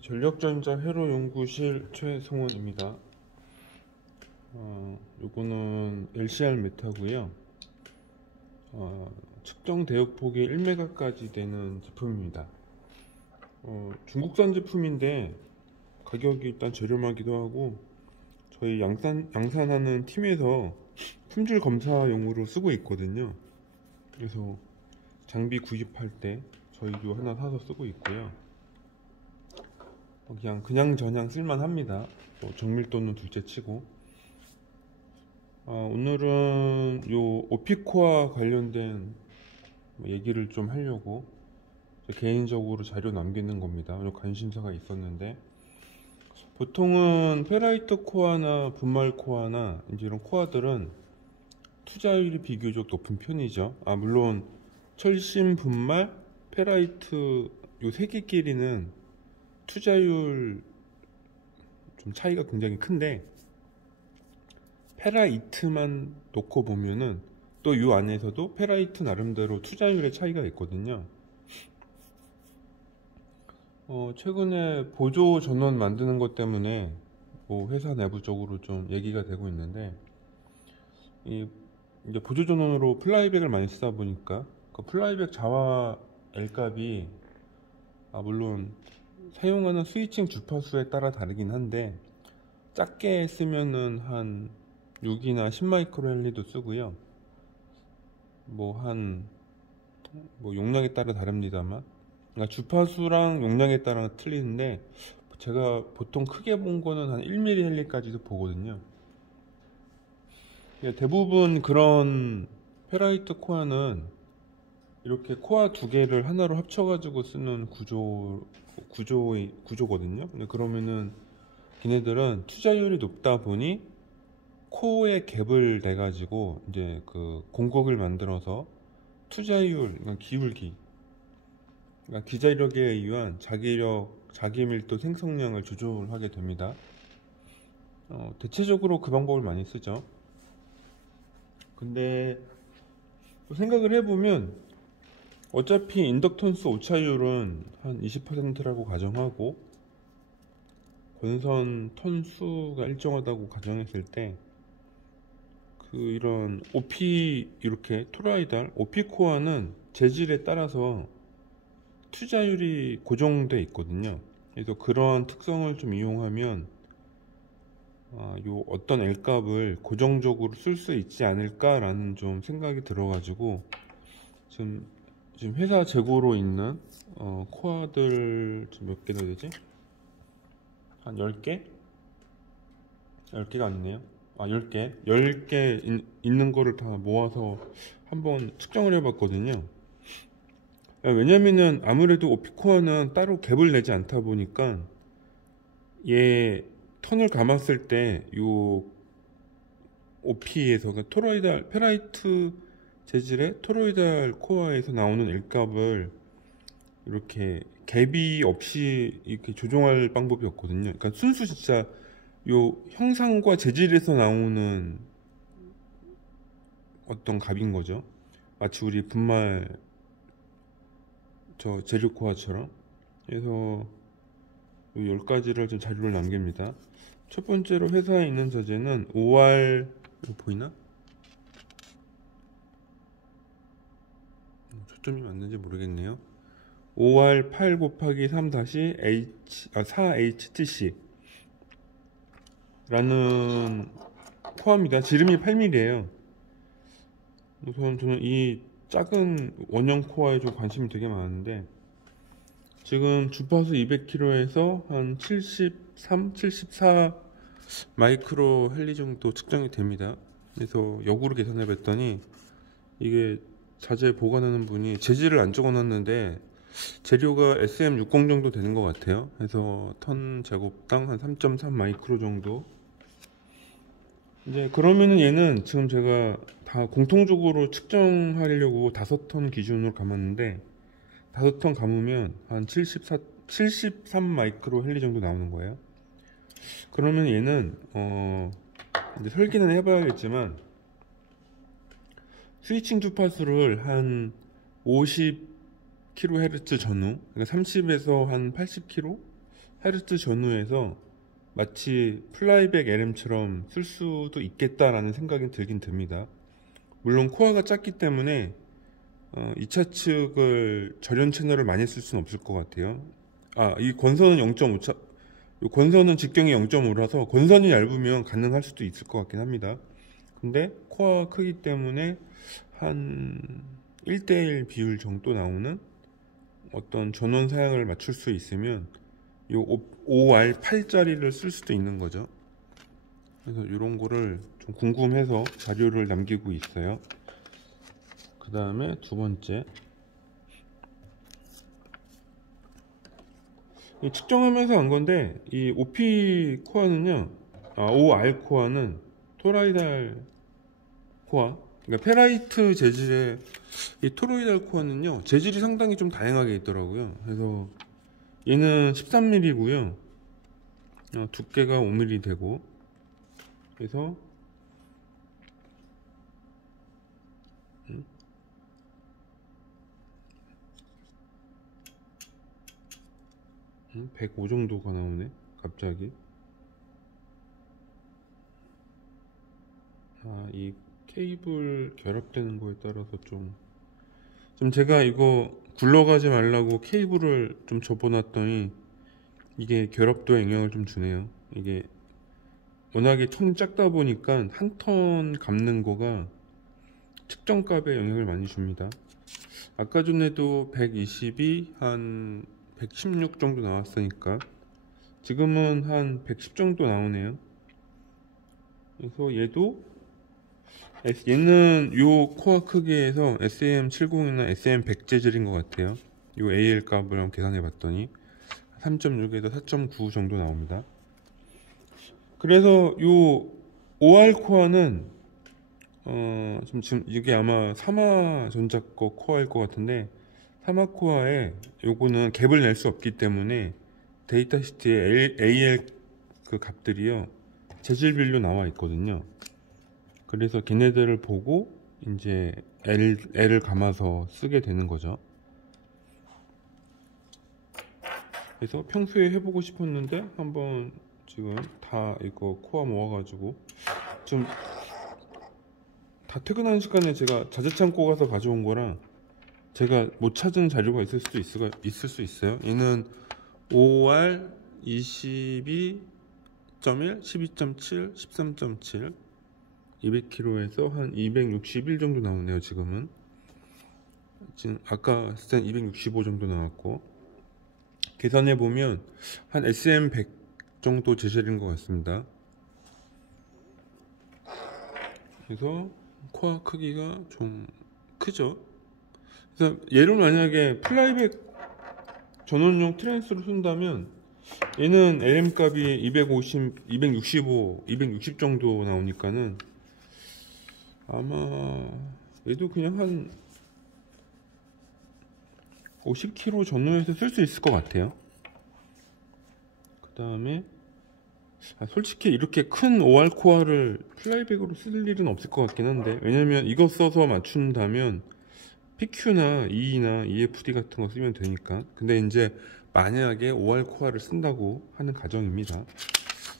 전력전자 회로연구실 최승원입니다. 요거는 LCR 메타고요. 측정 대역폭이 1메가까지 되는 제품입니다. 중국산 제품인데 가격이 일단 저렴하기도 하고, 저희 양산하는 팀에서 품질 검사용으로 쓰고 있거든요. 그래서 장비 구입할 때 저희도 하나 사서 쓰고 있고요. 그냥 저냥 쓸만합니다. 정밀도는 둘째 치고. 오늘은 요 오피코와 관련된 얘기를 좀 하려고 개인적으로 자료 남기는 겁니다. 관심사가 있었는데, 보통은 페라이트 코어나 분말 코어나 이제 이런 코어들은 투자율이 비교적 높은 편이죠. 물론 철심, 분말, 페라이트 요 세 개끼리는 투자율 좀 차이가 굉장히 큰데, 페라이트만 놓고 보면은 또 이 안에서도 페라이트 나름대로 투자율의 차이가 있거든요. 최근에 보조 전원 만드는 것 때문에 뭐 회사 내부적으로 좀 얘기가 되고 있는데, 이제 보조 전원으로 플라이백을 많이 쓰다 보니까 그 플라이백 자와 L값이 물론 사용하는 스위칭 주파수에 따라 다르긴 한데, 작게 쓰면은 한 6이나 10 마이크로 헬리도 쓰고요. 용량에 따라 다릅니다만, 그러니까 주파수랑 용량에 따라 틀리는데, 제가 보통 크게 본 거는 한 1mm 헬리까지도 보거든요. 대부분 그런 페라이트 코어는 이렇게 코어 두 개를 하나로 합쳐가지고 쓰는 구조거든요. 근데 그러면은 걔네들은 투자율이 높다 보니 코어에 갭을 내 가지고 이제 그 공곡을 만들어서 투자율, 그러니까 기울기, 그러니까 기자력에 의한 자기 밀도 생성량을 조절하게 됩니다. 대체적으로 그 방법을 많이 쓰죠. 근데 생각을 해보면 어차피 인덕턴스 오차율은 한 20%라고 가정하고, 권선 턴수가 일정하다고 가정했을 때, 이런 OP, 이렇게 토로이달 OP 코어는 재질에 따라서 투자율이 고정되어 있거든요. 그래서 그런 특성을 좀 이용하면 요 어떤 L값을 고정적으로 쓸 수 있지 않을까라는 좀 생각이 들어가지고, 지금 회사 재고로 있는 코어들 지금 몇 개나 되지? 한 10개? 10개가 아니네요. 10개 있는 거를 다 모아서 한번 측정을 해봤거든요. 왜냐면은 아무래도 오피코어는 따로 갭을 내지 않다 보니까 얘 턴을 감았을 때 요 OP에서, 그러니까 토로이달 페라이트 재질의 토로이달 코어에서 나오는 L값을 이렇게 갭이 없이 이렇게 조정할 방법이 없거든요. 그러니까 순수 진짜 요 형상과 재질에서 나오는 어떤 값인 거죠. 마치 우리 분말 재료 코어처럼. 그래서 요 10가지를 좀 자료를 남깁니다. 첫 번째로 회사에 있는 저제는 OR, 이거 보이나? 초점이 맞는지 모르겠네요. OR 8 곱하기 3 4HTC 라는 코어입니다. 지름이 8mm예요. 우선 저는 이 작은 원형 코어에 좀 관심이 되게 많은데, 지금 주파수 200kHz에서 한 73, 74 마이크로 헬리 정도 측정이 됩니다. 그래서 역으로 계산해 봤더니, 이게 자재 보관하는 분이 재질을 안 적어 놨는데 재료가 SM60 정도 되는 것 같아요. 그래서 턴 제곱당 한 3.3 마이크로 정도. 이제 그러면은 얘는 지금 제가 다 공통적으로 측정하려고 5턴 기준으로 감았는데, 5턴 감으면 한 73 마이크로 헬리 정도 나오는 거예요. 그러면 얘는 이제 설계는 해봐야겠지만, 스위칭 주파수를 한 50kHz 전후, 그러니까 30에서 한 80kHz, Hz 전후에서 마치 플라이백 LM처럼 쓸 수도 있겠다라는 생각이 들긴 듭니다. 물론 코어가 작기 때문에 2차 측을 절연 채널을 많이 쓸 수는 없을 것 같아요. 이 권선은 0.5차, 권선은 직경이 0.5라서 권선이 얇으면 가능할 수도 있을 것 같긴 합니다. 근데 코어가 크기 때문에 한 1대1 비율 정도 나오는 어떤 전원 사양을 맞출 수 있으면 요 5R8짜리를 쓸 수도 있는 거죠. 그래서 이런 거를 좀 궁금해서 자료를 남기고 있어요. 그 다음에 두 번째, 측정하면서 한 건데, 이 OP 코어는요, OR 코어는 토로이달 코어, 그러니까 페라이트 재질의 이 토로이달 코어는요, 재질이 상당히 좀 다양하게 있더라고요. 그래서 얘는 13mm고요, 두께가 5mm 되고, 그래서 105 정도가 나오네 갑자기. 이 케이블 결합되는 거에 따라서 좀 제가 이거 굴러가지 말라고 케이블을 좀 접어놨더니 이게 결합도에 영향을 좀 주네요. 이게 워낙에 톤이 작다 보니까 한 턴 감는 거가 측정값에 영향을 많이 줍니다. 아까 전에도 120이 한 116 정도 나왔으니까 지금은 한 110 정도 나오네요. 그래서 얘는 요 코어 크기에서 SM70이나 SM100 재질인 것 같아요. 요 AL 값을 한번 계산해 봤더니 3.6에서 4.9 정도 나옵니다. 그래서 요 OR 코어는 지금 이게 아마 사마전자 거 코어일 것 같은데, 사마 코어에 요거는 갭을 낼 수 없기 때문에 데이터시트에 AL 그 값들이요 재질별로 나와 있거든요. 그래서 걔네들을 보고 이제 L을 감아서 쓰게 되는 거죠. 그래서 평소에 해보고 싶었는데 한번 지금 다 이거 코어 모아가지고 좀 다 퇴근하는 시간에 제가 자재창고 가서 가져온 거랑 제가 못 찾은 자료가 있을 수 있어요. 얘는 OR 22.1, 12.7, 13.7, 200kg에서 한 261 정도 나오네요. 지금 아까 했을 땐 265 정도 나왔고, 계산해 보면 한 SM100 정도 재질인 것 같습니다. 그래서 코어 크기가 좀 크죠. 그래서 얘를 만약에 플라이백 전원용 트랜스로 쓴다면 얘는 LM 값이 250, 265, 260 정도 나오니까는 아마 얘도 그냥 한 50kg 전후에서 쓸 수 있을 것 같아요. 그 다음에 솔직히 이렇게 큰 OR 코어를 플라이백으로 쓸 일은 없을 것 같긴 한데, 왜냐면 이거 써서 맞춘다면 PQ나 E나 EFD 같은 거 쓰면 되니까. 근데 이제 만약에 OR 코어를 쓴다고 하는 가정입니다.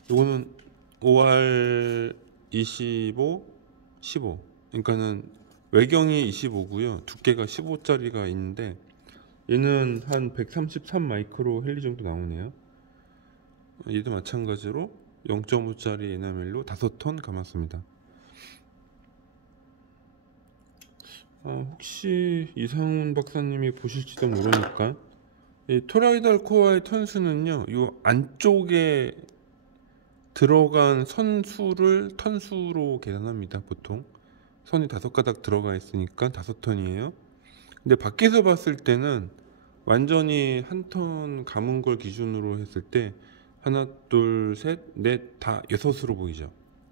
이거는 OR 25, 15, 그러니까는 외경이 25고요 두께가 15짜리가 있는데 얘는 한 133 마이크로 헬리 정도 나오네요. 얘도 마찬가지로 0.5짜리 에나멜로 5턴 감았습니다. 혹시 이상훈 박사님이 보실지도 모르니까, 이 토로이달 코어의 턴수는요, 이 안쪽에 들어간 선수를 턴수로 계산합니다. 보통 선이 5가닥 들어가 있으니까 5턴이에요. 근데 밖에서 봤을 때는 완전히 한 턴 감은 걸 기준으로 했을 때 하나, 둘, 셋, 넷, 다 6으로 보이죠.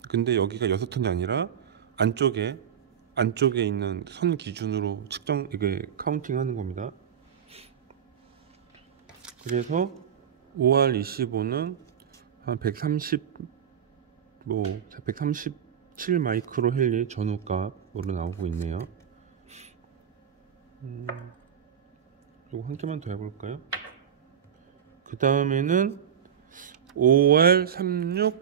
근데 여기가 6턴이 아니라 안쪽에 있는 선 기준으로 이게 카운팅 하는 겁니다. 그래서 OR25는 한 137 마이크로 헬리 전후 값으로 나오고 있네요. 이거 한 개만 더 해볼까요? 그 다음에는 5R36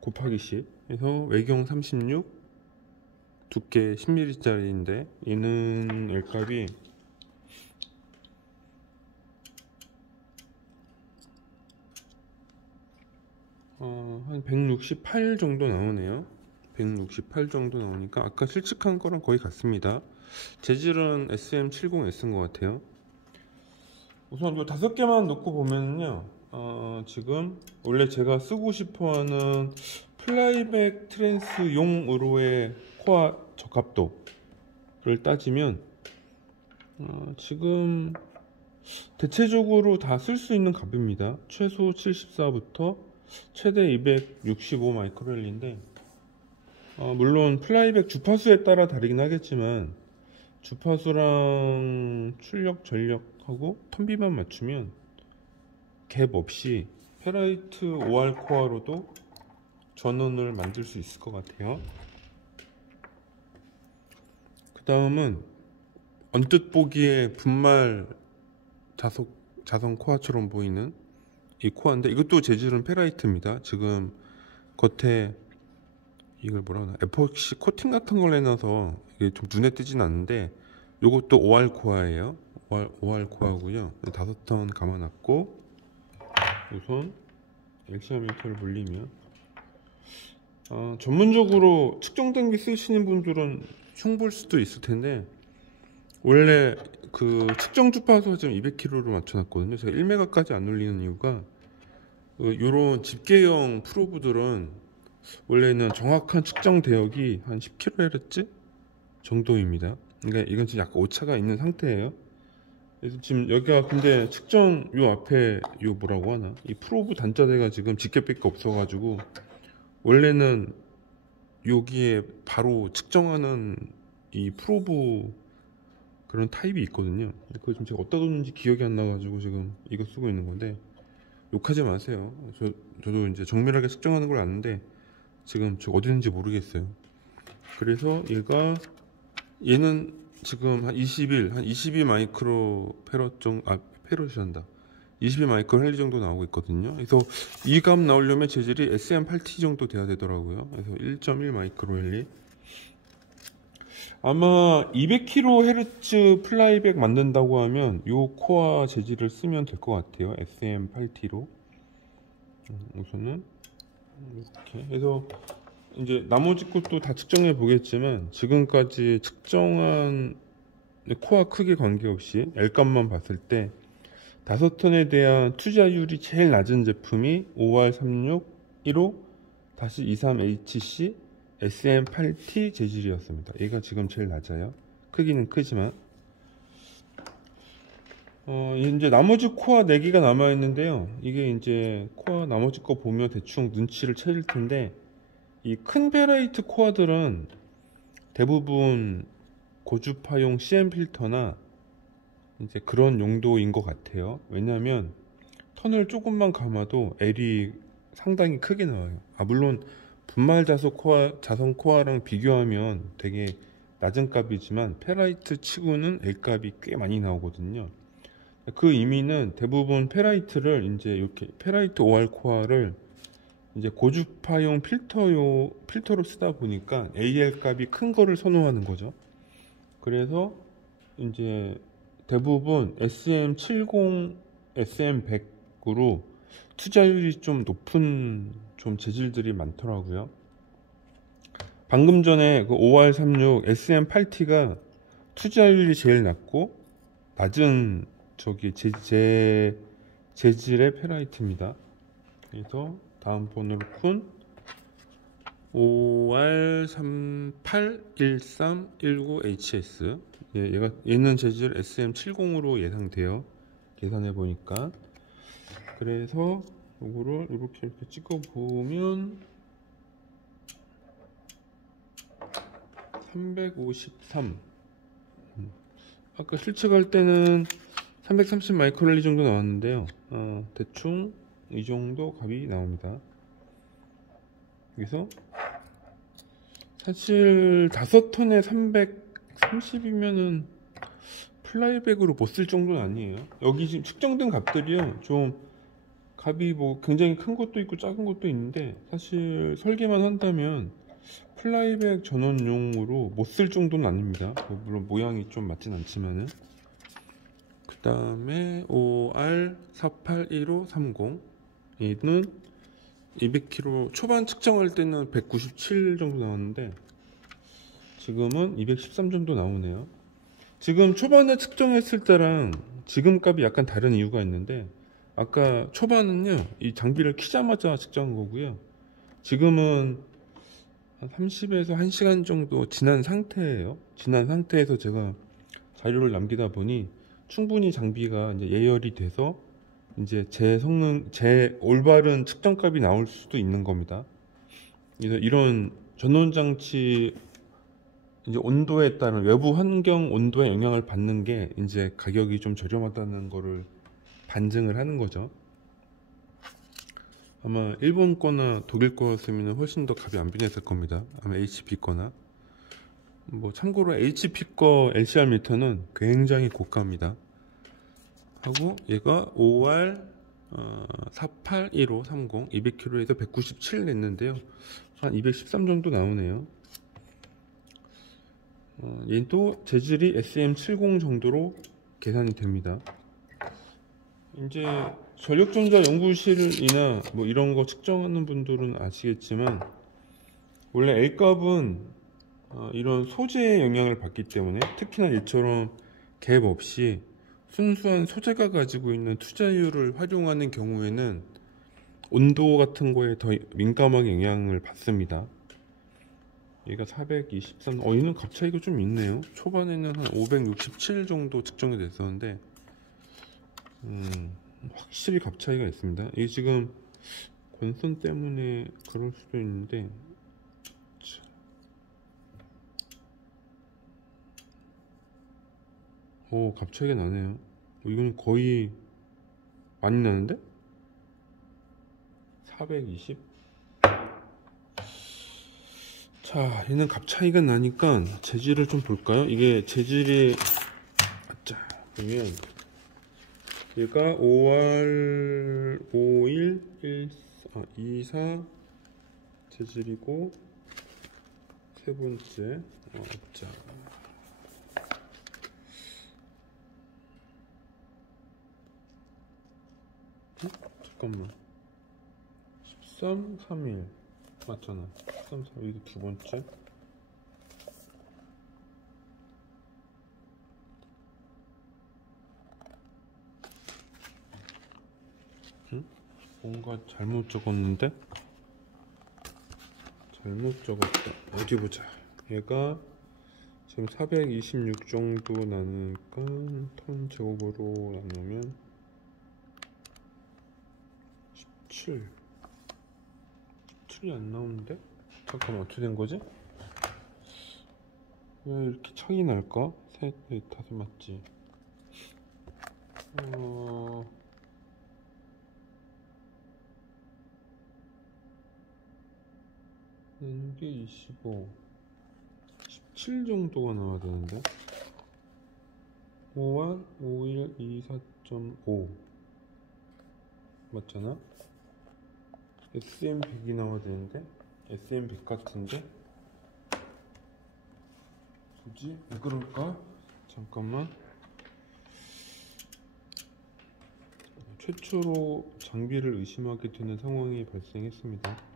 곱하기 10 해서 외경 36, 두께 10mm짜리인데 얘는 L값이 한 168 정도 나오네요. 168 정도 나오니까 아까 실측한 거랑 거의 같습니다. 재질은 SM70S인 것 같아요. 우선 이 5개만 놓고 보면요, 지금 원래 제가 쓰고 싶어하는 플라이백 트랜스용으로의 코어 적합도를 따지면 지금 대체적으로 다 쓸 수 있는 값입니다. 최소 74부터 최대 265 마이크로렐인데 물론 플라이백 주파수에 따라 다르긴 하겠지만 주파수랑 출력 전력하고 턴비만 맞추면 갭 없이 페라이트 5R 코어로도 전원을 만들 수 있을 것 같아요. 그 다음은 언뜻 보기에 분말 자석 코어처럼 보이는 이 코어인데 이것도 재질은 페라이트입니다. 지금 겉에 이걸 뭐라 하나, 에포시 코팅 같은 걸 해놔서 이게 좀 눈에 띄진 않는데 이것도 5R 코어예요. 5R 코어고요. 5턴 감아놨고 우선 액시오미터를 물리면 전문적으로 측정 단기 쓰시는 분들은 흉볼 수도 있을 텐데 원래 그 측정 주파수가 지금 200kHz로 맞춰놨거든요. 제가 1메가까지 안 올리는 이유가 요런 집게형 프로브들은 원래는 정확한 측정 대역이 한 10kHz 정도입니다. 그러니까 이건 지금 약간 오차가 있는 상태예요. 그래서 지금 여기가 근데 측정 요 앞에 요 뭐라고 하나, 이 프로브 단자대가 지금 집게밖에 없어가지고 원래는 여기에 바로 측정하는 이 프로브 그런 타입이 있거든요. 그거 지금 제가 어디다 뒀는지 기억이 안 나가지고 지금 이거 쓰고 있는 건데 욕하지 마세요. 저도 이제 정밀하게 측정하는 걸 아는데 지금 저 어디 있는지 모르겠어요. 그래서 얘는 지금 한 22 마이크로 페럿 정도, 페럿이란다. 22 마이크로 헬리 정도 나오고 있거든요. 그래서 이 값 나오려면 재질이 SM8T 정도 돼야 되더라고요. 그래서 1.1 마이크로 헬리. 아마 200kHz 플라이백 만든다고 하면 요 코어 재질을 쓰면 될 것 같아요. SM8T로. 우선은 이렇게 해서 이제 나머지 것도 다 측정해 보겠지만 지금까지 측정한 코어 크기 관계없이 L값만 봤을 때 5턴에 대한 투자율이 제일 낮은 제품이 5R36 15-23HC SM8T 재질이었습니다. 얘가 지금 제일 낮아요. 크기는 크지만 이제 나머지 코어 4개가 남아있는데요. 이게 이제 코어 나머지 거 보면 대충 눈치를 채질 텐데 이 큰 페라이트 코어들은 대부분 고주파용 CM 필터나 이제 그런 용도인 것 같아요. 왜냐하면 턴을 조금만 감아도 L이 상당히 크게 나와요. 물론 분말 자선 코어랑 비교하면 되게 낮은 값이지만 페라이트 치고는 L값이 꽤 많이 나오거든요. 그 의미는 대부분 페라이트를 이제 이렇게 페라이트 5R 코어를 이제 고주파용 필터로 쓰다 보니까 AL 값이 큰 거를 선호하는 거죠. 그래서 이제 대부분 SM70, SM100으로 투자율이 좀 높은 좀 재질들이 많더라고요. 방금 전에 그 5R36 SM8T가 투자율이 제일 낮고 낮은 저기 재질의 페라이트입니다. 그래서 다음 번호로 푼 5R381319HS 얘는 재질 SM70으로 예상돼요. 계산해 보니까. 그래서 요거를 이렇게 찍어 보면 353. 아까 실측할 때는 330 마이크로렐리 정도 나왔는데요. 대충 이 정도 값이 나옵니다. 여기서 사실 5턴에 330이면은 플라이백으로 못 쓸 정도는 아니에요. 여기 지금 측정된 값들이요, 좀 갑이 뭐 굉장히 큰 것도 있고 작은 것도 있는데 사실 설계만 한다면 플라이백 전원용으로 못 쓸 정도는 아닙니다. 뭐 물론 모양이 좀 맞진 않지만은. 그 다음에 OR481530 얘는 200km 초반 측정할 때는 197 정도 나왔는데 지금은 213 정도 나오네요. 지금 초반에 측정했을 때랑 지금 값이 약간 다른 이유가 있는데 아까 초반은요 이 장비를 키자마자 측정한 거고요. 지금은 한 30에서 1시간 정도 지난 상태예요. 지난 상태에서 제가 자료를 남기다 보니 충분히 장비가 이제 예열이 돼서 이제 제 올바른 측정값이 나올 수도 있는 겁니다. 그래서 이런 전원장치 이제 온도에 따른 외부 환경 온도에 영향을 받는 게 이제 가격이 좀 저렴하다는 거를 반증을 하는 거죠. 아마 일본 거나 독일 거였으면 훨씬 더 값이 안 비쌌을 겁니다. 아마 HP 거나. 뭐 참고로 HP 거 LCR 미터는 굉장히 고가입니다. 하고 얘가 OR 481530 200km에서 197 냈는데요. 한 213 정도 나오네요. 얘는 또 재질이 SM70 정도로 계산이 됩니다. 이제 전력전자 연구실이나 뭐 이런 거 측정하는 분들은 아시겠지만 원래 L값은 이런 소재의 영향을 받기 때문에 특히나 얘처럼 갭 없이 순수한 소재가 가지고 있는 투자율을 활용하는 경우에는 온도 같은 거에 더 민감하게 영향을 받습니다. 얘가 423, 얘는 값 차이가 좀 있네요. 초반에는 한 567 정도 측정이 됐었는데 확실히 값 차이가 있습니다. 이게 지금 권선 때문에 그럴 수도 있는데 값 차이가 나네요. 이건 거의 많이 나는데? 420. 자, 얘는 값 차이가 나니까 재질을 좀 볼까요? 이게 재질이 보면 얘가 5R 24 재질이고 세 번째 자 잠깐만 13, 31 맞잖아. 13, 31 이게 두 번째. 뭔가 잘못 적었는데? 잘못 적었다. 어디 보자. 얘가 지금 426 정도 나누니까 톤 제곱으로 나누면 17이 안 나오는데? 잠깐만 어떻게 된 거지? 왜 이렇게 차이 날까? 셋, 넷, 다섯 맞지? 나누기 25 17 정도가 나와야 되는데 5와 51, 24.5 맞잖아? SM100이 나와야 되는데 SM100 같은데 굳이 왜 그럴까? 잠깐만. 최초로 장비를 의심하게 되는 상황이 발생했습니다.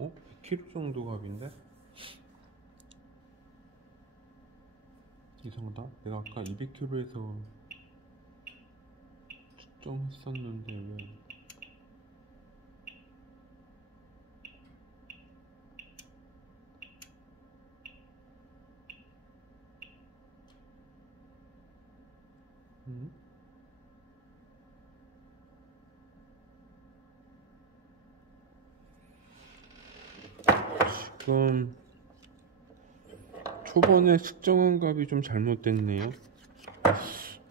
어? 100kg 정도 값인데? 이상하다. 내가 아까 200kg에서 측정했었는데 왜 지금 초반에 측정한 값이 좀 잘못됐네요.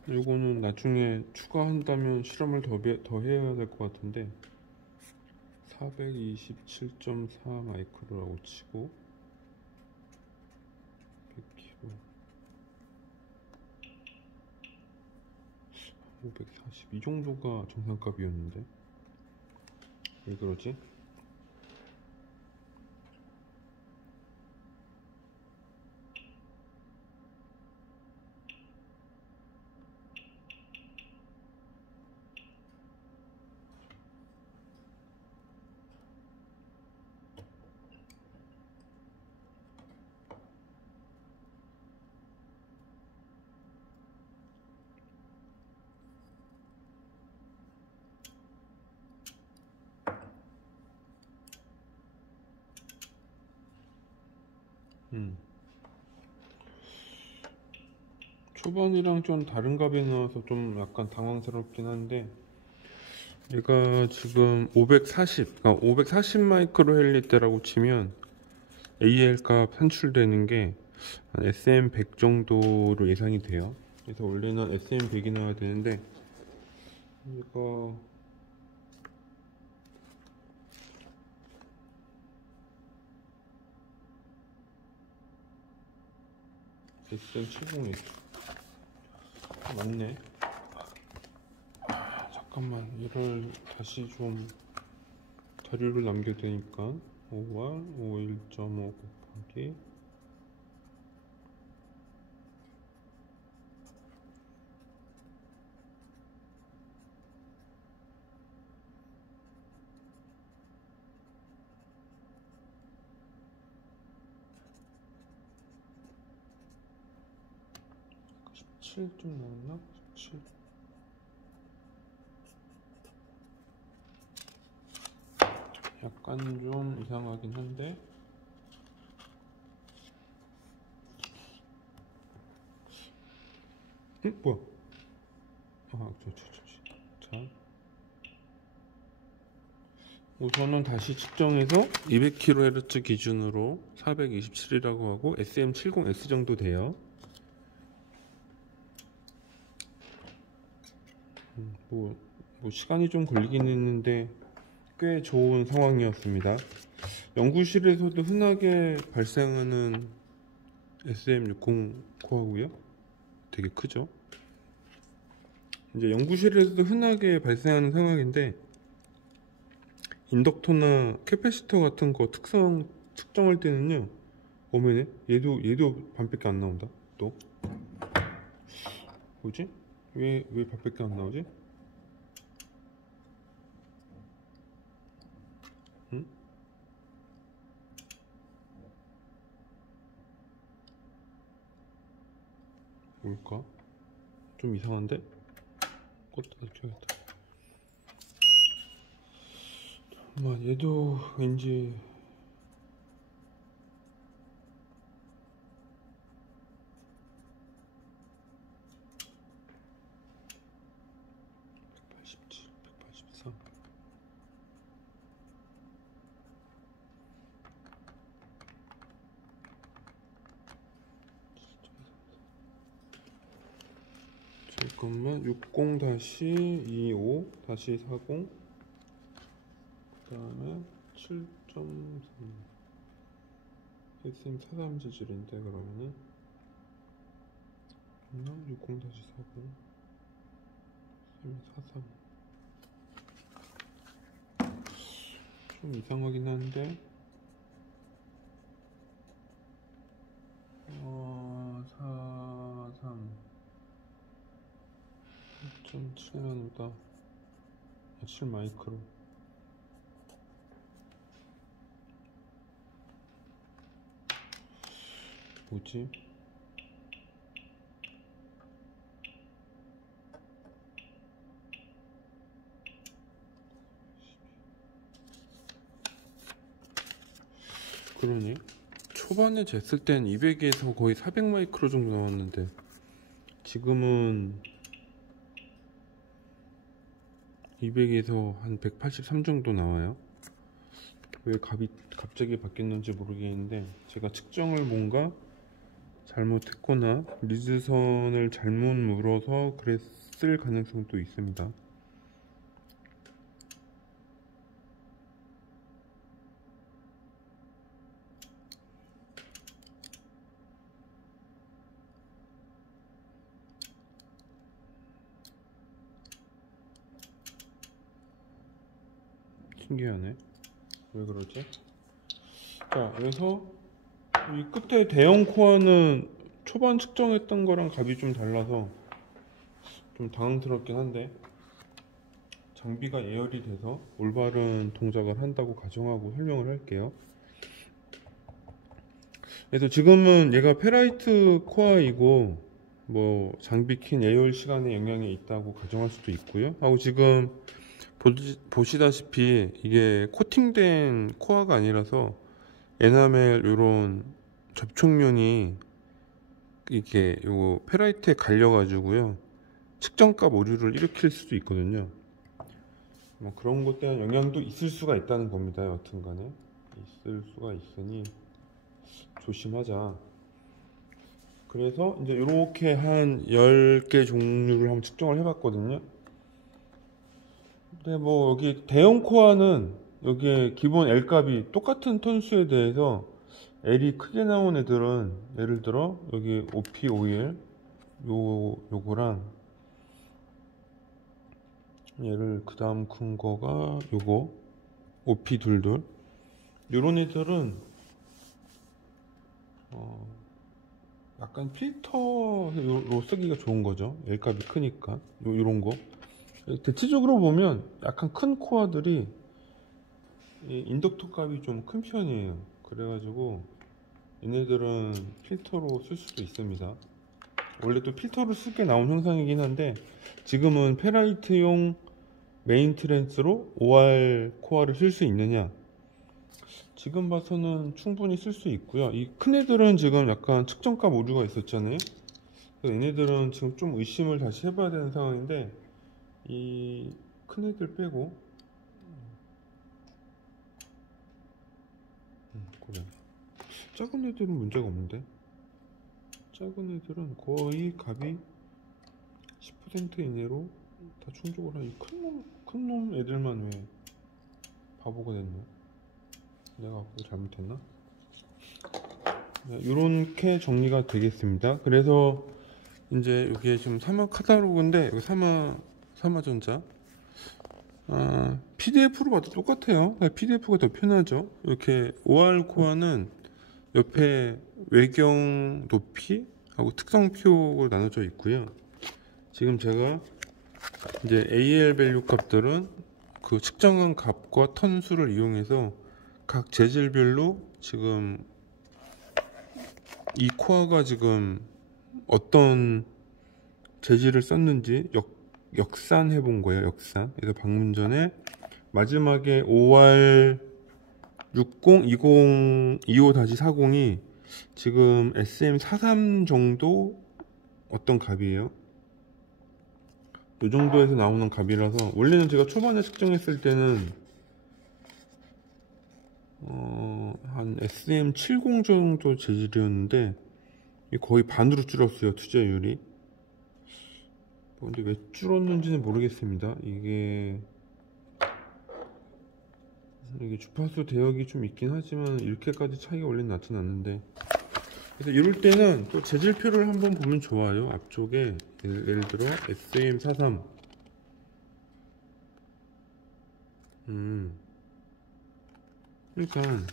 이거는 나중에 추가한다면 실험을 더 해야 될 것 같은데 427.4 마이크로라고 치고 100kg 540 이 정도가 정상값이었는데 왜 그러지? 초반이랑 좀 다른 값이 나와서 좀 약간 당황스럽긴 한데 얘가 지금 540, 그러니까 540 마이크로 헬리트라고 치면 AL 값 산출되는 게 한 SM100 정도로 예상이 돼요. 그래서 원래는 SM100이 나와야 되는데 얘가 SM70 맞네. 잠깐만 얘를 다시 좀 자료를 남겨야 되니까 5R 51.5 곱하기 17좀 나왔나? 17 약간 좀 이상하긴 한데 뭐야? 자 우선은 다시 측정해서 200kHz 기준으로 427이라고 하고 SM70S 정도 돼요. 뭐 시간이 좀 걸리긴 했는데 꽤 좋은 상황이었습니다. 연구실에서도 흔하게 발생하는 SM60 코어고요. 되게 크죠. 이제 연구실에서도 흔하게 발생하는 상황인데 인덕터나 캐패시터 같은 거 특성 측정할 때는요. 어머네 얘도 반밖에 안 나온다. 또 뭐지? 왜 반밖에 안 나오지? 응? 뭘까? 좀 이상한데? 껐다 켜야겠다. 잠깐만 얘도 왠지 잠깐만 60-25-40 그 다음에 7.3 SM43 재질인데 그러면은 60-40 43 좀 이상하긴 한데 43 1.7나누다 7 마이크로 뭐지? 그러니 초반에 쟀을 땐 200에서 거의 400 마이크로 정도 나왔는데 지금은 200에서 한 183 정도 나와요. 왜 값이 갑자기 바뀌었는지 모르겠는데, 제가 측정을 뭔가 잘못했거나 리드선을 잘못 물어서 그랬을 가능성도 있습니다. 신기하네. 왜 그러지? 자, 그래서 이 끝에 대형 코어는 초반 측정했던 거랑 값이 좀 달라서 좀 당황스럽긴 한데, 장비가 예열이 돼서 올바른 동작을 한다고 가정하고 설명을 할게요. 그래서 지금은 얘가 페라이트 코어이고, 뭐 장비 킨 예열 시간에 영향이 있다고 가정할 수도 있고요. 하고 지금 보시다시피 이게 코팅된 코어가 아니라서 에나멜 요런 접촉면이 이게 요 페라이트에 갈려 가지고요, 측정값 오류를 일으킬 수도 있거든요. 뭐 그런 것에 대한 영향도 있을 수가 있다는 겁니다. 여튼간에 있을 수가 있으니 조심하자. 그래서 이제 이렇게 한 10개 종류를 한번 측정을 해봤거든요. 근데 뭐 여기 대형 코어는 여기에 기본 L 값이 똑같은 톤수에 대해서 L이 크게 나온 애들은, 예를 들어 여기 OP51 요거랑, 얘를 그 다음 큰 거가 요거 OP22, 요런 애들은 약간 필터로 쓰기가 좋은 거죠. L 값이 크니까. 요런 거 대체적으로 보면 약간 큰 코어들이 인덕터 값이 좀 큰 편이에요. 그래가지고 얘네들은 필터로 쓸 수도 있습니다. 원래 또 필터로 쓰게 나온 형상이긴 한데, 지금은 페라이트용 메인트랜스로 OR 코어를 쓸 수 있느냐, 지금 봐서는 충분히 쓸 수 있고요. 이 큰 애들은 지금 약간 측정값 오류가 있었잖아요. 그래서 얘네들은 지금 좀 의심을 다시 해봐야 되는 상황인데, 이 큰 애들 빼고, 그래, 작은 애들은 문제가 없는데, 작은 애들은 거의 값이 10% 이내로 다 충족을 하니, 큰 놈 애들만 왜 바보가 됐노? 내가 그거 잘못했나? 네, 이렇게 정리가 되겠습니다. 그래서 이제 이게 지금 사마 카탈로그인데, 이거 사마전자 PDF로 봐도 똑같아요. PDF가 더 편하죠. 이렇게 OR 코어는 옆에 외경 높이 하고 특성표로 나눠져 있고요. 지금 제가 이제 AL 밸류 값들은 그 측정한 값과 턴수를 이용해서 각 재질별로 지금 이 코어가 지금 어떤 재질을 썼는지 역산해 본 거예요. 역산. 그래서 방금 전에 마지막에 OR 60, 20, 25-40이 지금 SM43 정도 어떤 값이에요. 이 정도에서 나오는 값이라서, 원래는 제가 초반에 측정했을 때는 한 SM70 정도 재질이었는데 거의 반으로 줄었어요, 투자율이. 근데 왜 줄었는지는 모르겠습니다. 이게 주파수 대역이 좀 있긴 하지만 이렇게까지 차이가 원래 나진 않는데, 그래서 이럴 때는 또 재질표를 한번 보면 좋아요. 앞쪽에 예를 들어 SM43, 일단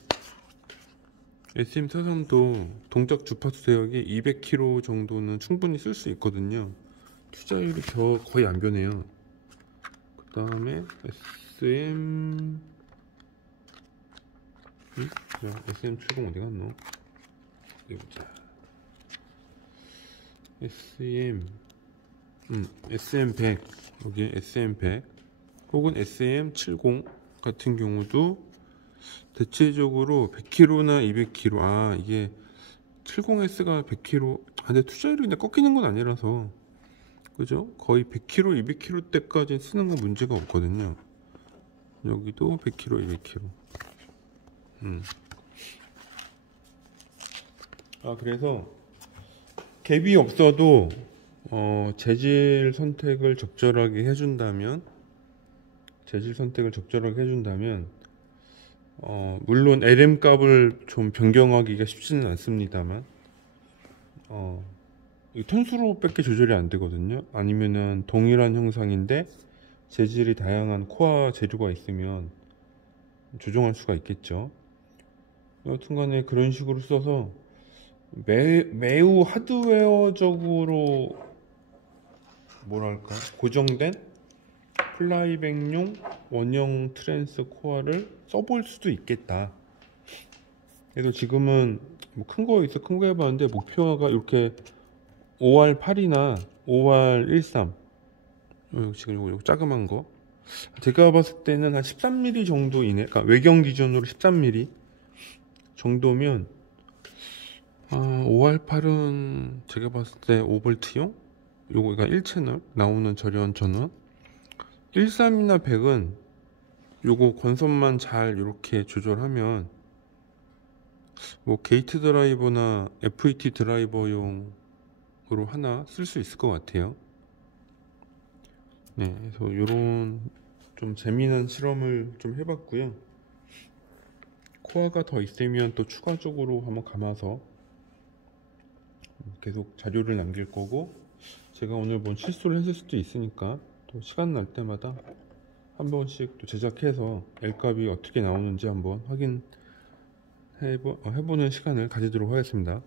SM43도 동작 주파수 대역이 200km 정도는 충분히 쓸 수 있거든요. 투자율이 거의 안 변해요. 그 다음에 SM70 어디 갔노? 어디 보자. SM100, 여기 SM100 혹은 SM70 같은 경우도 대체적으로 100km나 200km, 이게 70S가 100km, 근데 투자율이 그냥 꺾이는 건 아니라서, 그죠? 거의 100km, 200km 때까지 쓰는 건 문제가 없거든요. 여기도 100km, 200km. 그래서 갭이 없어도 재질 선택을 적절하게 해준다면 물론 LM 값을 좀 변경하기가 쉽지는 않습니다만 이 톤수로밖에 조절이 안 되거든요. 아니면은 동일한 형상인데 재질이 다양한 코어 재료가 있으면 조정할 수가 있겠죠. 여튼간에 그런 식으로 써서 매우 하드웨어적으로 뭐랄까 고정된 플라이백용 원형 트랜스 코어를 써볼 수도 있겠다. 그래서 지금은 뭐 큰 거 해봤는데 목표가 이렇게 5R8이나 5R13 지금 요거 자그만 거 제가 봤을 때는 한 13mm 정도 그러니까 외경 기준으로 13mm 정도면 5R8은 제가 봤을 때 5V용 요거가 1채널 나오는 저련 전원 13이나 100은 요거 권선만 잘 이렇게 조절하면 뭐 게이트 드라이버나 FET 드라이버용으로 하나 쓸 수 있을 것 같아요. 네, 그래서 요런 좀 재미난 실험을 좀 해봤고요. 코어가 더 있으면 또 추가적으로 한번 감아서 계속 자료를 남길 거고, 제가 오늘 뭔 실수를 했을 수도 있으니까 또 시간 날 때마다 한 번씩 또 제작해서 L값이 어떻게 나오는지 한번 해보는 시간을 가지도록 하겠습니다.